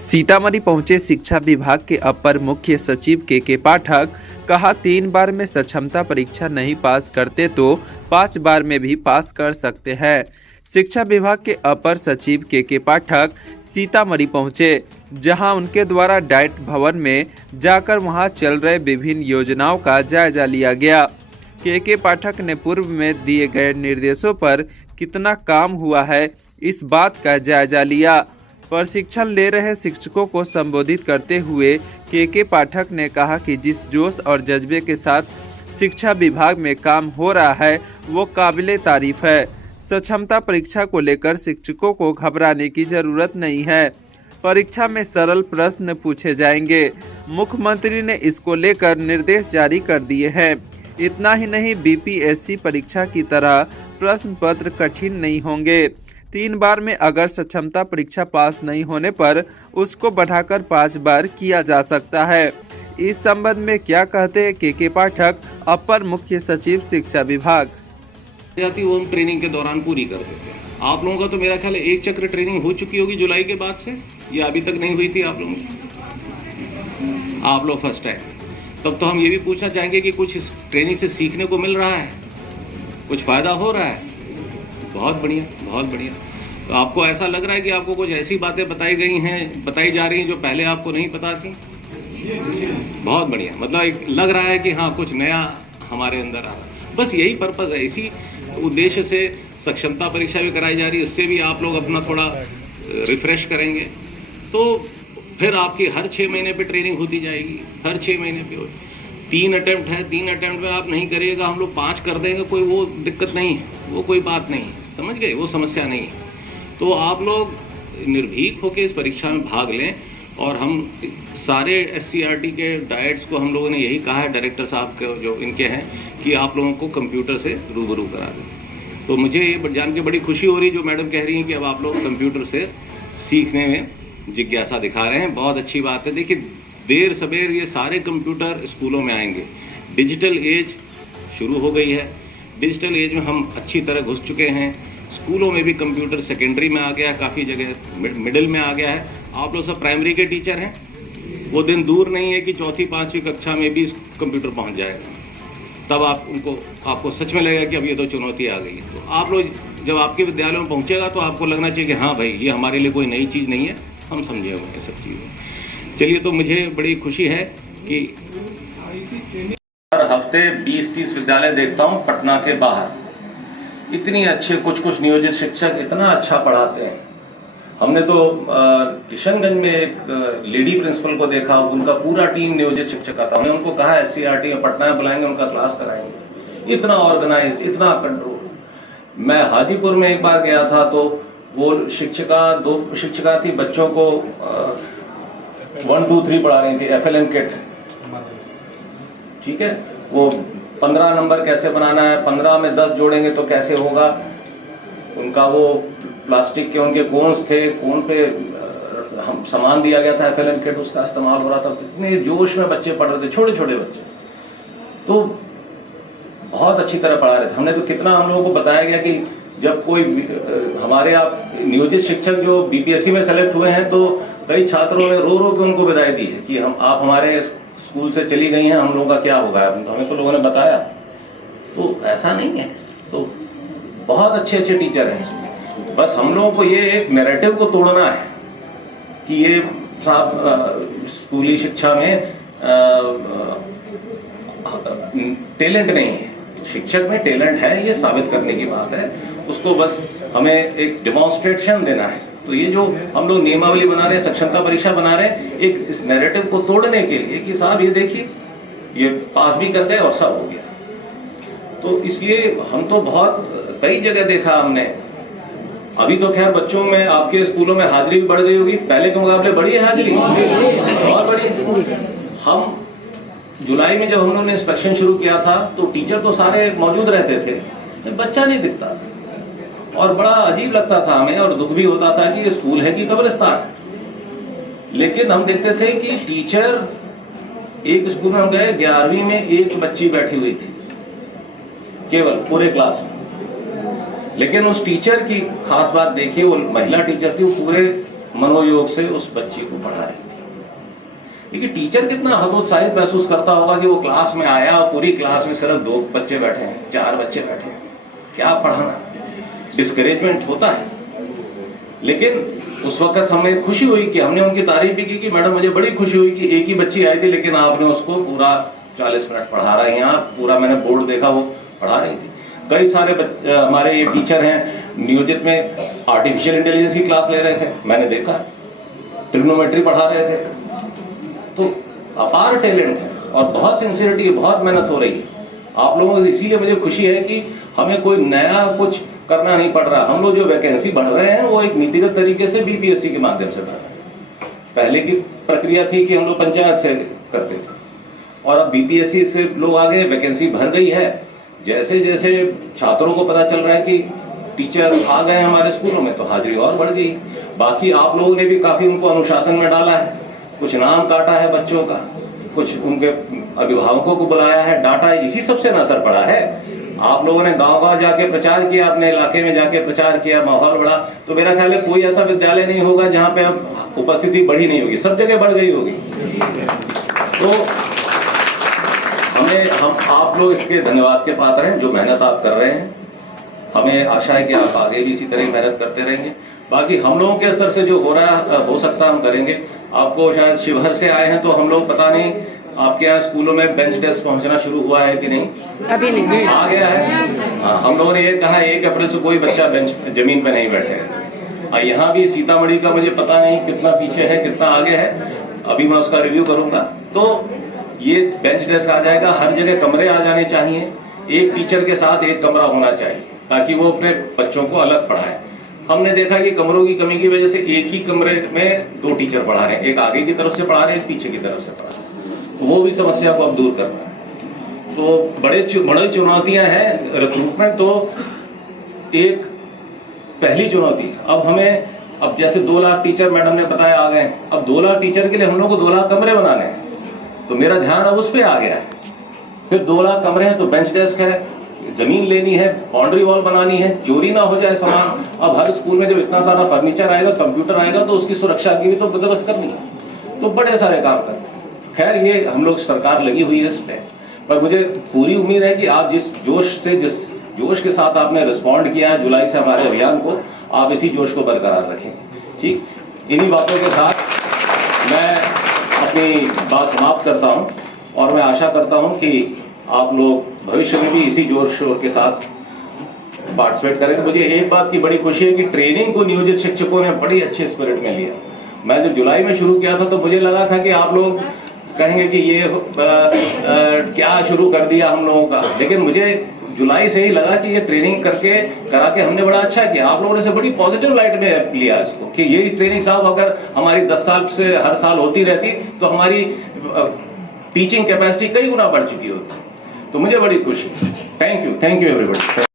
सीतामढ़ी पहुंचे शिक्षा विभाग के अपर मुख्य सचिव के पाठक। कहा 3 बार में सक्षमता परीक्षा नहीं पास करते तो 5 बार में भी पास कर सकते हैं। शिक्षा विभाग के अपर सचिव के पाठक सीतामढ़ी पहुंचे, जहां उनके द्वारा डाइट भवन में जाकर वहां चल रहे विभिन्न योजनाओं का जायजा लिया गया। के पाठक ने पूर्व में दिए गए निर्देशों पर कितना काम हुआ है, इस बात का जायजा लिया। प्रशिक्षण ले रहे शिक्षकों को संबोधित करते हुए के पाठक ने कहा कि जिस जोश और जज्बे के साथ शिक्षा विभाग में काम हो रहा है वो काबिले तारीफ है। सक्षमता परीक्षा को लेकर शिक्षकों को घबराने की जरूरत नहीं है। परीक्षा में सरल प्रश्न पूछे जाएंगे। मुख्यमंत्री ने इसको लेकर निर्देश जारी कर दिए हैं। इतना ही नहीं, बीपीएससी परीक्षा की तरह प्रश्न पत्र कठिन नहीं होंगे। 3 बार में अगर सक्षमता परीक्षा पास नहीं होने पर उसको बढ़ाकर 5 बार किया जा सकता है। इस संबंध में क्या कहते हैं के पाठक, अपर मुख्य सचिव शिक्षा विभाग। जाती वो हम ट्रेनिंग के दौरान पूरी कर देते हैं। आप लोगों का तो मेरा ख्याल है 1 चक्र ट्रेनिंग हो चुकी होगी जुलाई के बाद से, या अभी तक नहीं हुई थी आप लोगों की? आप लोग फर्स्ट टाइम। तब तो हम ये भी पूछना चाहेंगे कि कुछ इस ट्रेनिंग से सीखने को मिल रहा है, कुछ फ़ायदा हो रहा है? बहुत बढ़िया, बहुत बढ़िया। तो आपको ऐसा लग रहा है कि आपको कुछ ऐसी बातें बताई जा रही हैं जो पहले आपको नहीं पता थी? बहुत बढ़िया। मतलब एक लग रहा है कि हाँ, कुछ नया हमारे अंदर आ रहा है। बस यही पर्पज़ है, इसी उद्देश्य से सक्षमता परीक्षा भी कराई जा रही है। इससे भी आप लोग अपना थोड़ा रिफ्रेश करेंगे तो फिर आपकी हर 6 महीने पे ट्रेनिंग होती जाएगी। हर 6 महीने पे 3 अटेम्प्ट है, 3 अटेम्प्ट में आप नहीं करिएगा, हम लोग 5 कर देंगे, कोई वो दिक्कत नहीं है, वो कोई बात नहीं, समझ गए? वो समस्या नहीं है। तो आप लोग निर्भीक होकर इस परीक्षा में भाग लें। और हम सारे SCRT के डाइट्स को हम लोगों ने यही कहा है, डायरेक्टर साहब के जो इनके हैं, कि आप लोगों को कंप्यूटर से रूबरू करा दें। तो मुझे ये जान के बड़ी खुशी हो रही है जो मैडम कह रही हैं कि अब आप लोग कंप्यूटर से सीखने में जिज्ञासा दिखा रहे हैं। बहुत अच्छी बात है। देखिए, देर सवेर ये सारे कंप्यूटर स्कूलों में आएंगे। डिजिटल एज शुरू हो गई है। डिजिटल एज में हम अच्छी तरह घुस चुके हैं। स्कूलों में भी कंप्यूटर सेकेंडरी में आ गया है, काफ़ी जगह मिडिल में आ गया है। आप लोग सब प्राइमरी के टीचर हैं, वो दिन दूर नहीं है कि 4ठी 5वीं कक्षा में भी कंप्यूटर पहुंच जाएगा। तब आपको सच में लगेगा कि अब ये तो चुनौती आ गई है। तो आप लोग जब आपके विद्यालयों में पहुंचेगा तो आपको लगना चाहिए कि हाँ भाई, ये हमारे लिए कोई नई चीज़ नहीं है, हम समझे हुए हैं सब चीज़ें। चलिए, तो मुझे बड़ी खुशी है कि हर हफ्ते 20-30 विद्यालय देखता हूँ पटना के बाहर। इतनी अच्छे कुछ नियोजित शिक्षक इतना अच्छा पढ़ाते हैं। हमने तो किशनगंज में एक लेडी प्रिंसिपल को देखा, उनका पूरा टीम नियोजित शिक्षक का था। हमने उनको कहा SCRT में पटना में बुलाएंगे, उनका क्लास कराएंगे। इतना ऑर्गेनाइज, इतना कंट्रोल। मैं हाजीपुर में एक बार गया था तो वो 2 शिक्षिका थी, बच्चों को 1 2 3 पढ़ा रही थी, FLN किट। ठीक है, वो 15 नंबर कैसे बनाना है, 15 में 10 जोड़ेंगे तो कैसे होगा। उनका वो प्लास्टिक के उनके कोन्स थे, कोन पे हम सामान दिया गया था, FLN किट, उसका इस्तेमाल हो रहा था। इतने जोश में बच्चे पढ़ रहे थे, छोटे छोटे बच्चे, तो बहुत अच्छी तरह पढ़ा रहे थे। हमने तो कितना हम लोगों को बताया गया कि जब कोई हमारे आप नियोजित शिक्षक जो BPSC में सेलेक्ट हुए हैं तो कई छात्रों ने रो रो के उनको विदाई दी है कि आप हमारे स्कूल से चली गई हैं, हम लोगों का क्या होगा। तो हमें तो लोगों ने बताया, तो ऐसा नहीं है। तो बहुत अच्छे टीचर हैं इसमें। बस हम लोगों को ये एक नैरेटिव को तोड़ना है कि ये साहब स्कूली शिक्षा में टैलेंट नहीं है। शिक्षक में टैलेंट है, ये साबित करने की बात है। उसको बस हमें एक डेमोन्स्ट्रेशन देना है। तो ये जो हम लोग नियमावली बना रहे हैं, सक्षमता परीक्षा बना रहे हैं, एक इस नैरेटिव को तोड़ने के लिए कि साहब ये देखिए, ये पास भी कर गए और सब हो गया। तो इसलिए हम तो बहुत कई जगह देखा हमने। अभी तो खैर बच्चों में आपके स्कूलों में हाजिरी भी बढ़ गई होगी, पहले के मुकाबले बढ़ी है हाजिरी, बहुत बड़ी। हम जुलाई में जब हम लोगों ने इंस्पेक्शन शुरू किया था तो टीचर तो सारे मौजूद रहते थे, बच्चा नहीं दिखता था। और बड़ा अजीब लगता था हमें, और दुख भी होता था कि ये स्कूल है कि कब्रिस्तान। लेकिन हम देखते थे कि टीचर, एक स्कूल में हम गए, 11वीं में एक बच्ची बैठी हुई थी केवल पूरे क्लास में। लेकिन उस टीचर की खास बात देखिए, वो महिला टीचर थी, वो पूरे मनोयोग से उस बच्ची को पढ़ा रही थी। देखिए टीचर कितना हतोत्साहित महसूस करता होगा कि वो क्लास में आया और पूरी क्लास में सिर्फ 2 बच्चे बैठे हैं, 4 बच्चे बैठे हैं, क्या पढ़ाना। डिस्करेजमेंट होता है। लेकिन उस वक्त हमें खुशी हुई कि हमने उनकी तारीफ भी की कि मैडम मुझे बड़ी खुशी हुई कि एक ही बच्ची आई थी लेकिन आपने उसको पूरा 40 मिनट पढ़ा रही हैं आप, पूरा मैंने बोर्ड देखा वो पढ़ा रही थी। कई सारे हमारे ये टीचर हैं नियोजित में आर्टिफिशियल इंटेलिजेंस की क्लास ले रहे थे, मैंने देखा, ट्रिग्नोमेट्री पढ़ा रहे थे। तो अपार टैलेंट है और बहुत सिंसियरिटी है, बहुत मेहनत हो रही है आप लोगों को। इसीलिए मुझे खुशी है कि हमें कोई नया कुछ करना नहीं पड़ रहा। हम लोग जो वैकेंसी बढ़ रहे हैं वो एक नीतिगत तरीके से बीपीएससी के माध्यम से बढ़ रहे हैं। पहले की प्रक्रिया थी कि हम लोग पंचायत से करते थे और अब बीपीएससी से लोग आ गए, वैकेंसी भर गई है। जैसे जैसे छात्रों को पता चल रहा है कि टीचर आ गए हमारे स्कूलों में तो हाजिरी और बढ़ गई। बाकी आप लोगों ने भी काफी उनको अनुशासन में डाला है, कुछ नाम काटा है बच्चों का, कुछ उनके अभिभावकों को बुलाया है, डांटा है, इसी सबसे न असर पड़ा है। आप लोगों ने गांव-गांव जाके प्रचार किया, अपने इलाके में जाके प्रचार किया, माहौल बढ़ा। तो मेरा ख्याल है कोई ऐसा विद्यालय नहीं होगा जहां पे अब उपस्थिति बढ़ी नहीं होगी, सब जगह बढ़ गई होगी। तो हम आप लोग इसके धन्यवाद के पात्र हैं जो मेहनत आप कर रहे हैं। हमें आशा है कि आप आगे भी इसी तरह मेहनत करते रहेंगे। बाकी हम लोगों के स्तर से जो हो रहा है हो सकता है हम करेंगे। आपको शायद शिवहर से आए हैं तो हम लोग पता नहीं आपके यहाँ स्कूलों में बेंच डेस्क पहुंचना शुरू हुआ है कि नहीं? अभी नहीं आ गया है। हाँ, हम लोगों ने ये कहा 1 अप्रैल से कोई बच्चा जमीन पे नहीं बैठेगा। यहाँ भी सीतामढ़ी का मुझे पता नहीं कितना पीछे है कितना आगे है, अभी मैं उसका रिव्यू करूंगा। तो ये बेंच डेस्क आ जाएगा, हर जगह कमरे आ जाने चाहिए, एक टीचर के साथ एक कमरा होना चाहिए ताकि वो अपने बच्चों को अलग पढ़ाए। हमने देखा कि कमरों की कमी की वजह से एक ही कमरे में 2 टीचर पढ़ा रहे हैं, एक आगे की तरफ से पढ़ा रहे हैं, एक पीछे की तरफ से पढ़ा रहे हैं। तो वो भी समस्या को अब दूर करना है। तो बड़ी चुनौतियां हैं रिक्रूटमेंट। तो एक पहली चुनौती अब हमें, अब जैसे 2 लाख टीचर मैडम ने बताया आ गए, अब 2 लाख टीचर के लिए हम लोग को 2 लाख कमरे बनाने हैं। तो मेरा ध्यान अब उस पर आ गया है। फिर 2 लाख कमरे हैं तो बेंच डेस्क है, जमीन लेनी है, बाउंड्री वॉल बनानी है, चोरी ना हो जाए सामान। अब हर स्कूल में जब इतना सारा फर्नीचर आएगा, कंप्यूटर आएगा तो उसकी सुरक्षा की भी तो बंदोबस्त करनी है। तो बड़े सारे काम करते हैं। खैर ये हम लोग सरकार लगी हुई है इस पर मुझे पूरी उम्मीद है कि आप जिस जोश के साथ आपने रिस्पॉन्ड किया है जुलाई से हमारे अभियान को, आप इसी जोश को बरकरार रखें। ठीक, इन्हीं बातों के साथ मैं अपनी बात समाप्त करता हूं और मैं आशा करता हूं कि आप लोग भविष्य में भी इसी जोर शोर के साथ पार्टिसिपेट करेंगे। मुझे एक बात की बड़ी खुशी है कि ट्रेनिंग को नियोजित शिक्षकों ने बड़ी अच्छे स्पिरिट में लिया। मैं जब जुलाई में शुरू किया था तो मुझे लगा था कि आप लोग कहेंगे कि ये क्या शुरू कर दिया हम लोगों का, लेकिन मुझे जुलाई से ही लगा कि ये ट्रेनिंग करा के हमने बड़ा अच्छा किया। आप लोगों ने से बड़ी पॉजिटिव लाइट में लिया इसको कि ये ट्रेनिंग साहब अगर हमारी 10 साल से हर साल होती रहती तो हमारी टीचिंग कैपेसिटी कई गुना बढ़ चुकी होती। तो मुझे बड़ी खुशी। Thank you everybody.